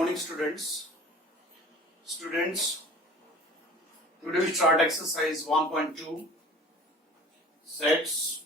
morning, students. Today we start exercise 1.2 sets.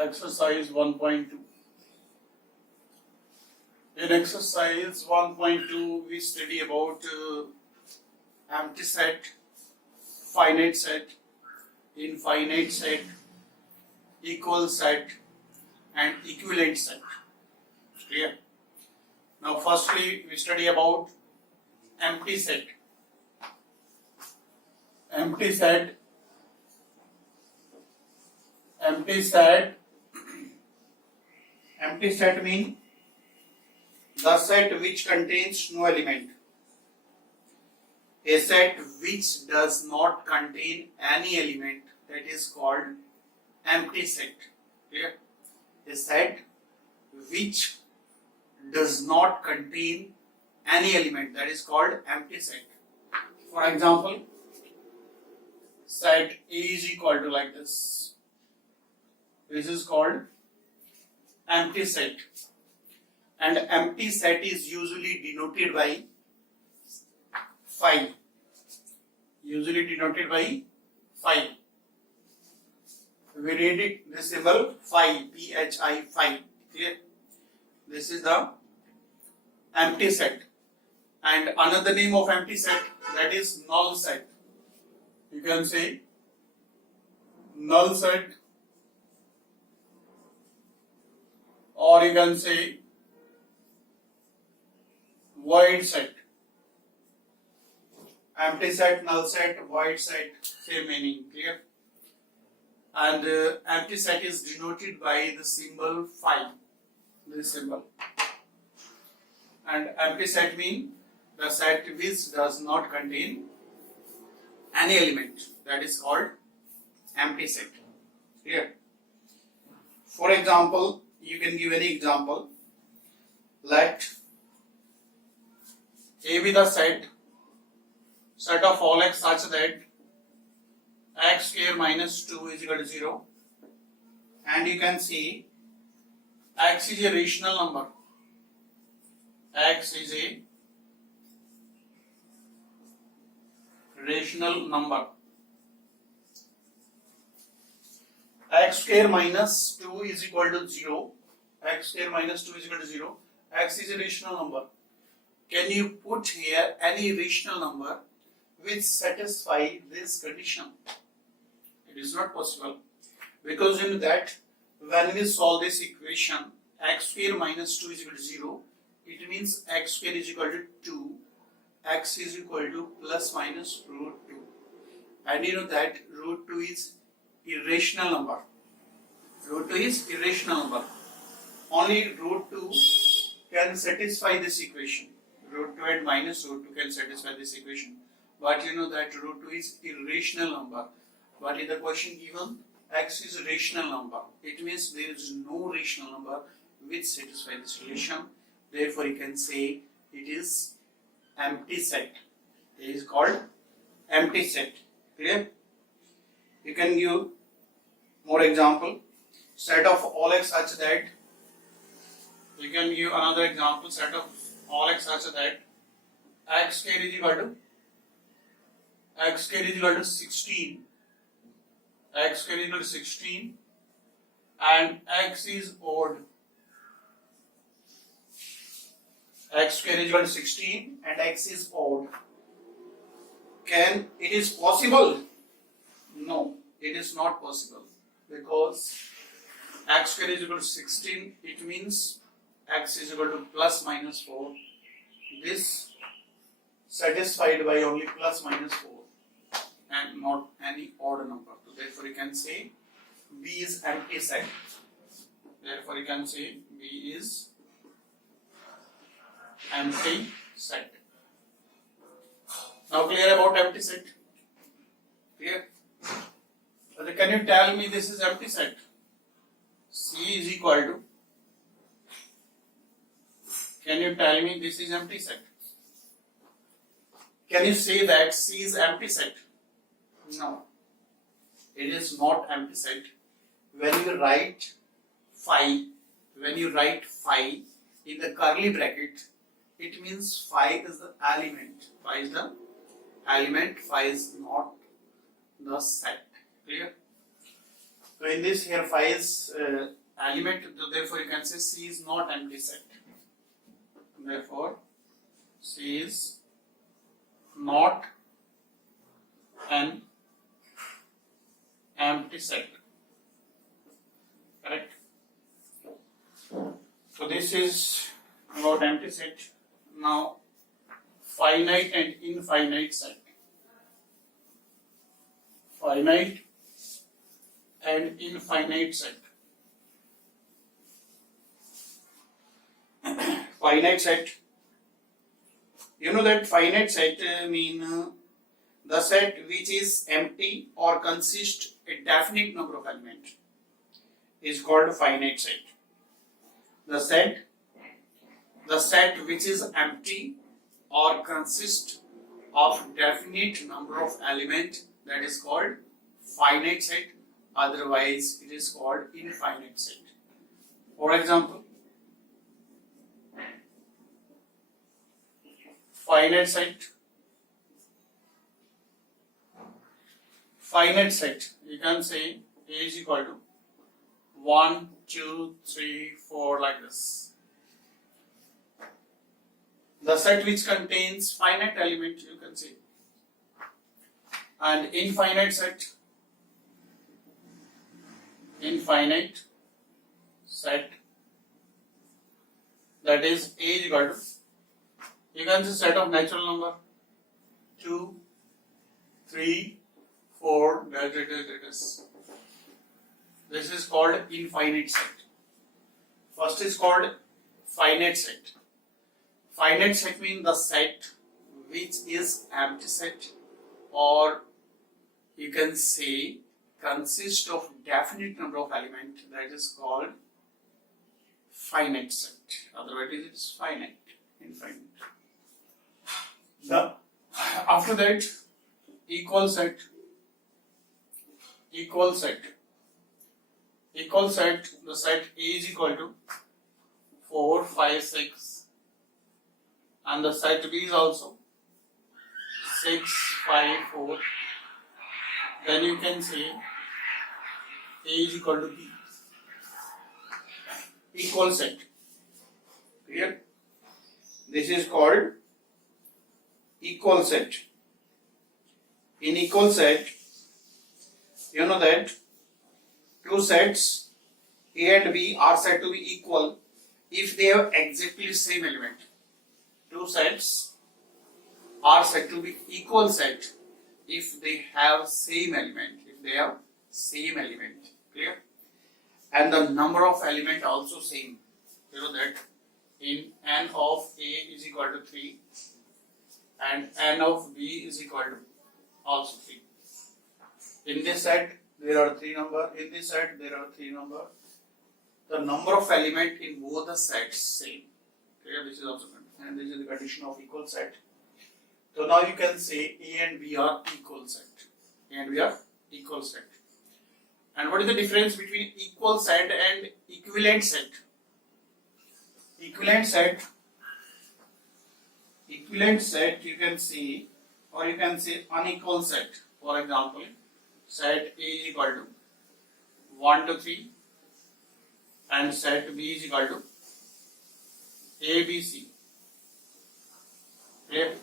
Exercise 1.2. In exercise 1.2 we study about empty set, finite set, infinite set, equal set and equivalent set. Clear? Now firstly we study about empty set. Empty set means the set which contains no element. A set which does not contain any element, that is called empty set. Clear? A set which does not contain any element, that is called empty set. For example, set A is equal to like this. This is called empty set. And empty set is usually denoted by phi. We read it this symbol phi, P-H-I, phi. Clear? This is the empty set. And another name of empty set, that is null set. You can say null set, or you can say void set. Empty set, null set, void set, same meaning. Clear? And empty set is denoted by the symbol phi, this symbol. And empty set means the set which does not contain any element, that is called empty set. Clear? For example, you can give any example. Let A be the set of all x such that x square minus 2 is equal to 0, and you can see x is a rational number. X is a rational number. X square minus 2 is equal to 0. X square minus 2 is equal to 0. X is a rational number. Can you put here any rational number which satisfy this condition? It is not possible, because in that when we solve this equation x square minus 2 is equal to 0, it means x square is equal to 2, x is equal to plus minus root 2, and you know that root 2 is irrational number. Root 2 is irrational number. Only root 2 can satisfy this equation. Root 2 and minus root 2 can satisfy this equation. But you know that root 2 is irrational number. But in the question given, x is a rational number. It means there is no rational number which satisfies this relation. Therefore, you can say it is empty set. It is called empty set. Clear? You can give more example. Set of all x such that, you can give another example. Set of all x such that x square is equal to 16. X square is equal to 16 and x is odd. X square is equal to 16 and x is odd. Can it is possible? No, it is not possible, because x square is equal to 16. It means x is equal to plus minus 4. This satisfied by only plus minus 4 and not any odd number. So therefore you can say B is empty set. Therefore you can say B is empty set. Now clear about empty set? Clear? So can you tell me this is empty set? C is equal to, can you tell me this is empty set? Can you say that C is empty set? No, it is not empty set. when you write phi, in the curly bracket, it means phi is the element. Phi is the element. Phi is not the set. Clear? So in this here, phi is element. So therefore, you can say C is not empty set. Therefore, C is not an empty set. Correct? So this is about empty set. Now, finite and infinite set. Finite and infinite set. Finite set. You know that finite set mean the set which is empty or consists a definite number of elements is called finite set. The set which is empty or consists of definite number of elements, that is called finite set. Otherwise, it is called infinite set. For example, finite set. Finite set, you can say A is equal to 1, 2, 3, 4 like this. The set which contains finite element, you can say. And infinite set, that is A is equal to, you can say set of natural number 2, 3, 4, that is. This is called infinite set. First is called finite set. Finite set means the set which is empty set, or you can say consists of definite number of elements, that is called finite set. Otherwise it is finite, infinite. After that, equal set, the set A is equal to 4, 5, 6, and the set B is also 6, 5, 4. Then you can say A is equal to B. Equal set. Clear? This is called equal set. In equal set, you know that two sets A and B are said to be equal if they have exactly same element. Two sets are said to be equal set if they have same element. Clear? And the number of element also same. You know that in n of A is equal to 3 and n of B is equal to also 3. In this set there are 3 number. In this set there are 3 number. The number of element in both the sets same. Clear? This is also condition, and this is the condition of equal set. So now you can say A and B are equal set. And what is the difference between equal set and equivalent set? Equivalent set you can see, or you can say unequal set. For example, set A is equal to 1 to 3 and set B is equal to ABC. Clear?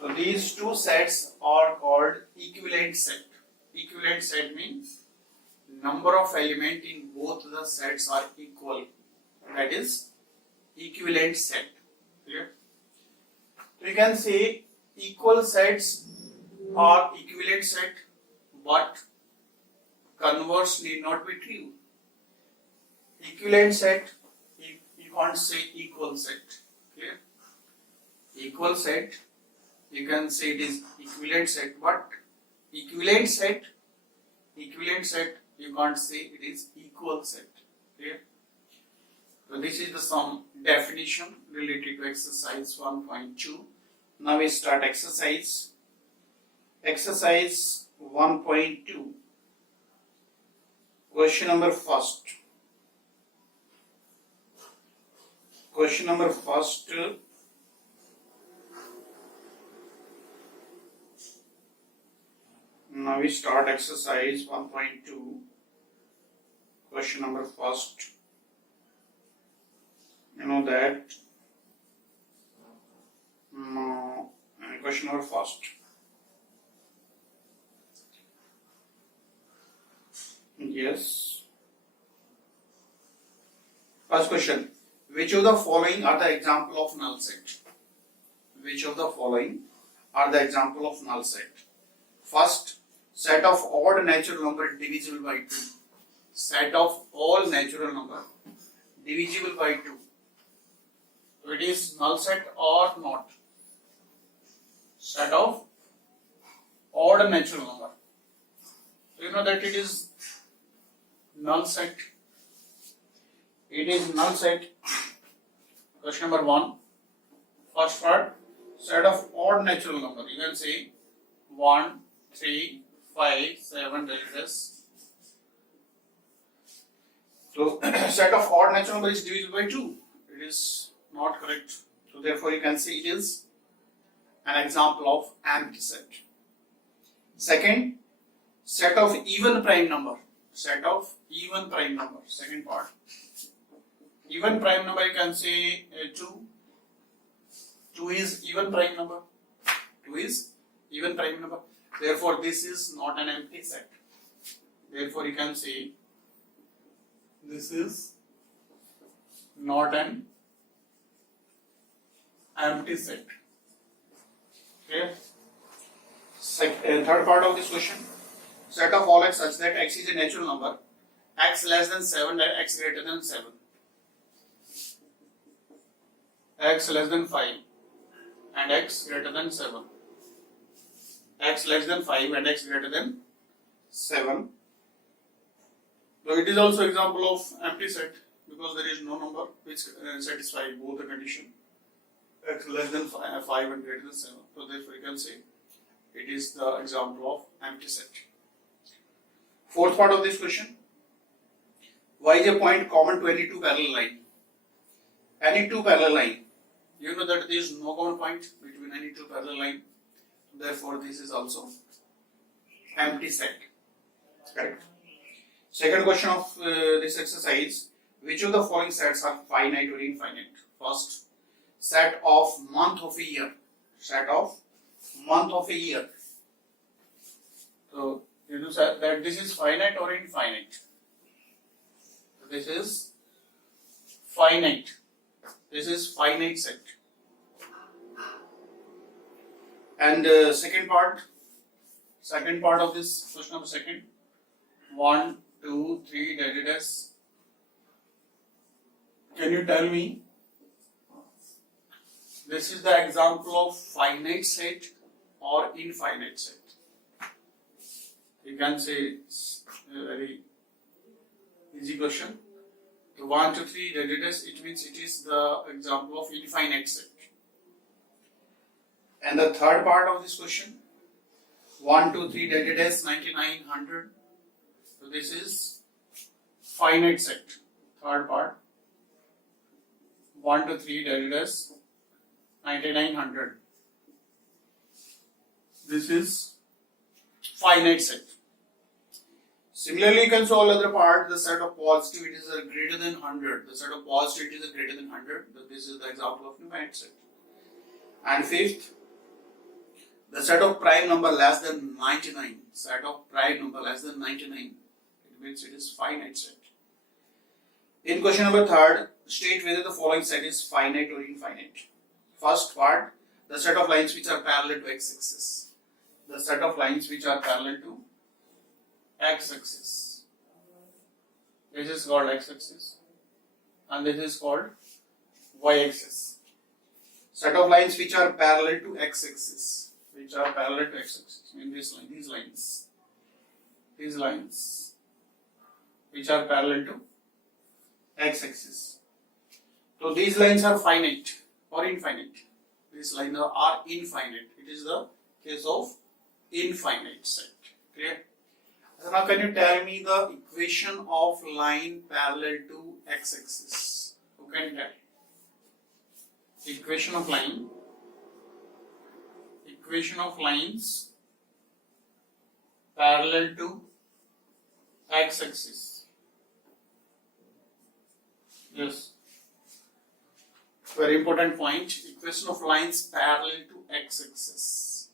So these two sets are called equivalent set. Equivalent set means number of element in both the sets are equal. That is equivalent set. Clear? So you can say equal sets are equivalent set, but converse need not be true. Equivalent set, you can't say equal set. Clear? Equal set, you can say it is equivalent set, but equivalent set, you can't say it is equal set. Clear? So this is the some definition related to exercise 1.2. Now we start exercise. Exercise 1.2. Question number first. Question number first. Now we start exercise 1.2. Question number first. You know that. No. Question number first. Yes. First question. Which of the following are the example of null set? Which of the following are the example of null set? First, set of odd natural number divisible by 2. Set of all natural number divisible by 2. So it is null set or not? Set of odd natural number. So you know that it is null set. It is null set. Question number 1. First part, set of odd natural number. You can say 1, 3, 5, 7, like this. So set of odd natural number is divisible by 2. It is not correct. So therefore you can say it is an example of empty set. Second, set of even prime number. Set of even prime number. Second part. Even prime number you can say 2. 2 is even prime number. 2 is even prime number. Therefore this is not an empty set. Therefore you can say this is not an empty set. Okay. Third part of this question. Set of all x such that x is a natural number. X less than 7 and x greater than 7. X less than 5 and x greater than 7. X less than 5 and x greater than 7. So it is also example of empty set because there is no number which satisfies both the condition. X less than 5 and greater than 7. So therefore you can say it is the example of empty set. Fourth part of this question. Y is a point common to any two parallel line. Any two parallel line. You know that there is no common point between any two parallel line. Therefore this is also empty set. Correct. Second question of this exercise. Which of the following sets are finite or infinite? First, set of month of a year. Set of month of a year. So you know that this is finite or infinite. This is finite. This is finite set. And second part of this question number second. 1, 2, 3, dash. Can you tell me? This is the example of finite set or infinite set. You can say it's a very easy question. The 1, 2, 3, dash, it means it is the example of infinite set. And the third part of this question, 1, 2, 3, dash, 99, 100. So this is finite set. Third part, 1, 2, 3, dash, 99, 100. This is finite set. Similarly, you can solve other part. The set of positivities are greater than 100. The set of positivities are greater than 100. This is the example of infinite set. And fifth, the set of prime number less than 99. Set of prime number less than 99. It means it is finite set. In question number third, state whether the following set is finite or infinite. First part, the set of lines which are parallel to x-axis. The set of lines which are parallel to x-axis. This is called x-axis and this is called y-axis. Set of lines which are parallel to x-axis. Which are parallel to x-axis. In this line, these lines which are parallel to x-axis. So these lines are finite or infinite. These lines are infinite. It is the case of infinite set. Clear? Now can you tell me the equation of line parallel to x-axis? Who can tell? Equation of line. Equation of lines parallel to x-axis. Yes. Very important point. Equation of lines parallel to x-axis.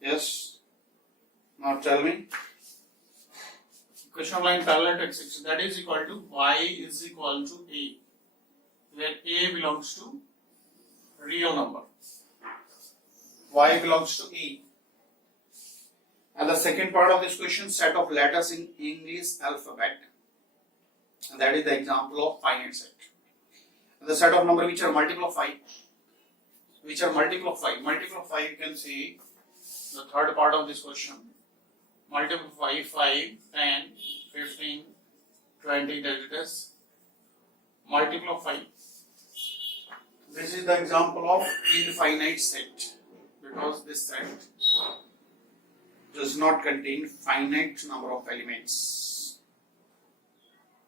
Yes. Now tell me. Equation of line parallel to x-axis, that is equal to y is equal to a, where a belongs to real number. Y belongs to a. And the second part of this question, set of letters in English alphabet. And that is the example of finite set. And the set of number which are multiple of 5. Which are multiple of 5. Multiple of 5, you can see the third part of this question. Multiple of 5, 5, 10, 15, 20, that is multiple of 5. This is the example of infinite set, because this set does not contain finite number of elements.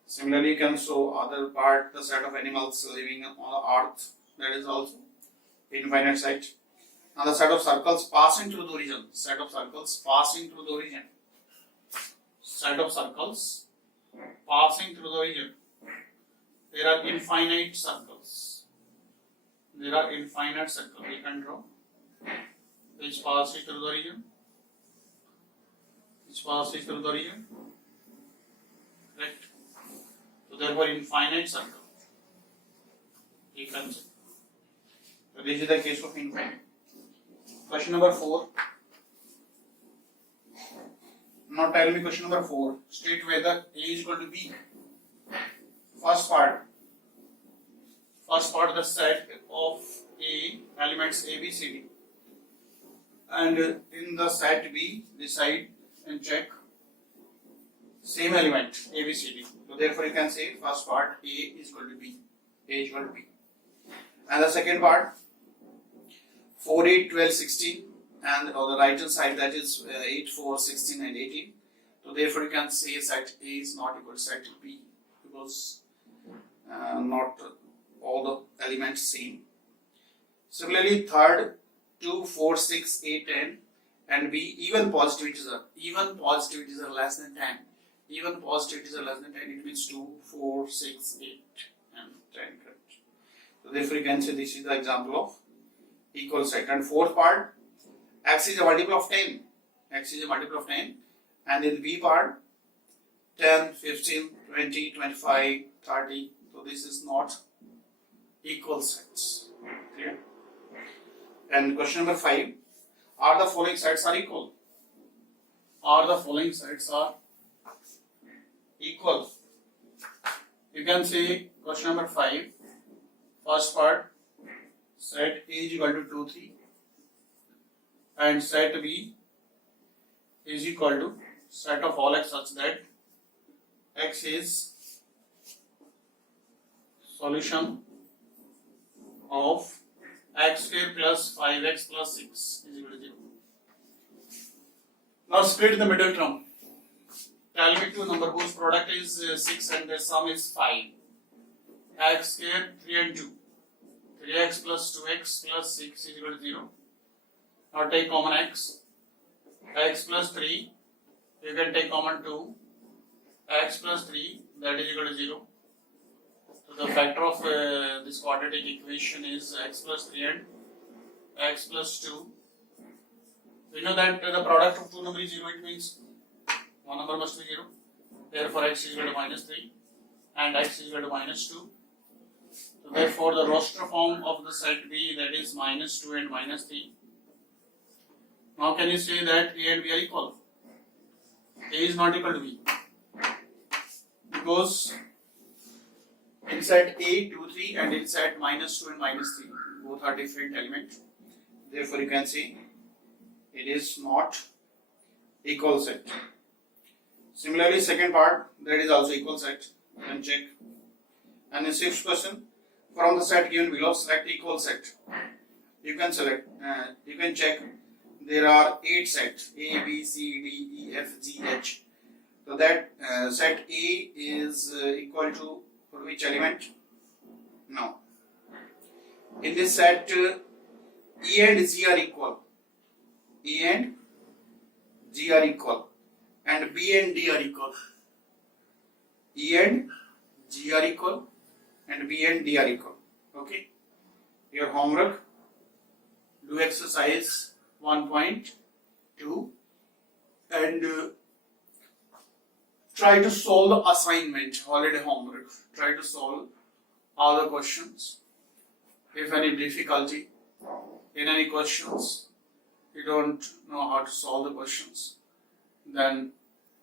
Similarly, you can show other part, the set of animals living on the earth, that is also infinite set. Now the set of circles passing through the origin, set of circles passing through the origin. Set of circles passing through the origin. There are infinite circles. There are infinite circles. We can draw which passes through the origin. Which passes through the origin. Correct. So therefore, infinite circle. You can see. So this is the case of infinite. Question number 4. Now tell me question number 4. State whether A is equal to B. First part the set of A elements A, B, C, D. And in the set B, decide and check same element A, B, C, D. So therefore you can say first part A is equal to B. A is equal to B. And the second part 4, 8, 12, 16. And on the right hand side, that is 8, 4, 16 and 18. So therefore you can say set A is not equal to set B, because not all the elements same. Similarly, third 2, 4, 6, 8, 10 and B, even positivities are less than 10. Even positivities are less than 10, it means 2, 4, 6, 8 and 10. Correct. So therefore you can say this is the example of equal set. And fourth part, x is a multiple of 10. X is a multiple of 10. And in B part, 10, 15, 20, 25, 30. So this is not equal sets. Clear? And question number 5. Are the following sets are equal? Are the following sets are equal? You can say question number 5. First part, set A is equal to 2, 3. And set B is equal to set of all x such that x is solution of x square plus 5x plus 6 is equal to 0. Now split the middle term. Tell me two number whose product is 6 and their sum is 5. X square 3 and 2. 3x plus 2x plus 6 is equal to 0. Now take common x. X plus 3, you can take common 2. X plus 3, that is equal to 0. So the factor of this quadratic equation is x plus 3 and x plus 2. We know that the product of two numbers is 0, it means one number must be 0. Therefore x is equal to minus 3 and x is equal to minus 2. So therefore the roster form of the set B, that is minus 2 and minus 3. Now can you say that A and B are equal? A is not equal to B, because in set A 2, 3 and in set minus 2 and minus 3 both are different elements. Therefore you can say it is not equal set. Similarly second part, that is also equal set. You can check. And in sixth question, from the set given below select equal set. You can select. You can check there are 8 sets A, B, C, D, E, F, G, H. So that set A is equal to for which element? Now, in this set E and G are equal. E and G are equal, and B and D are equal. E and G are equal, and B and D are equal. Okay. Your homework: do exercise 1.2 and try to solve the assignment, holiday homework. Try to solve all the questions. If any difficulty in any questions, you don't know how to solve the questions, then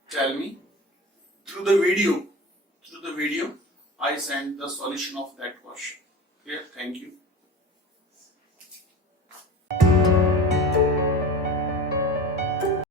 tell me. Through the video, I send the solution of that question. Okay, thank you.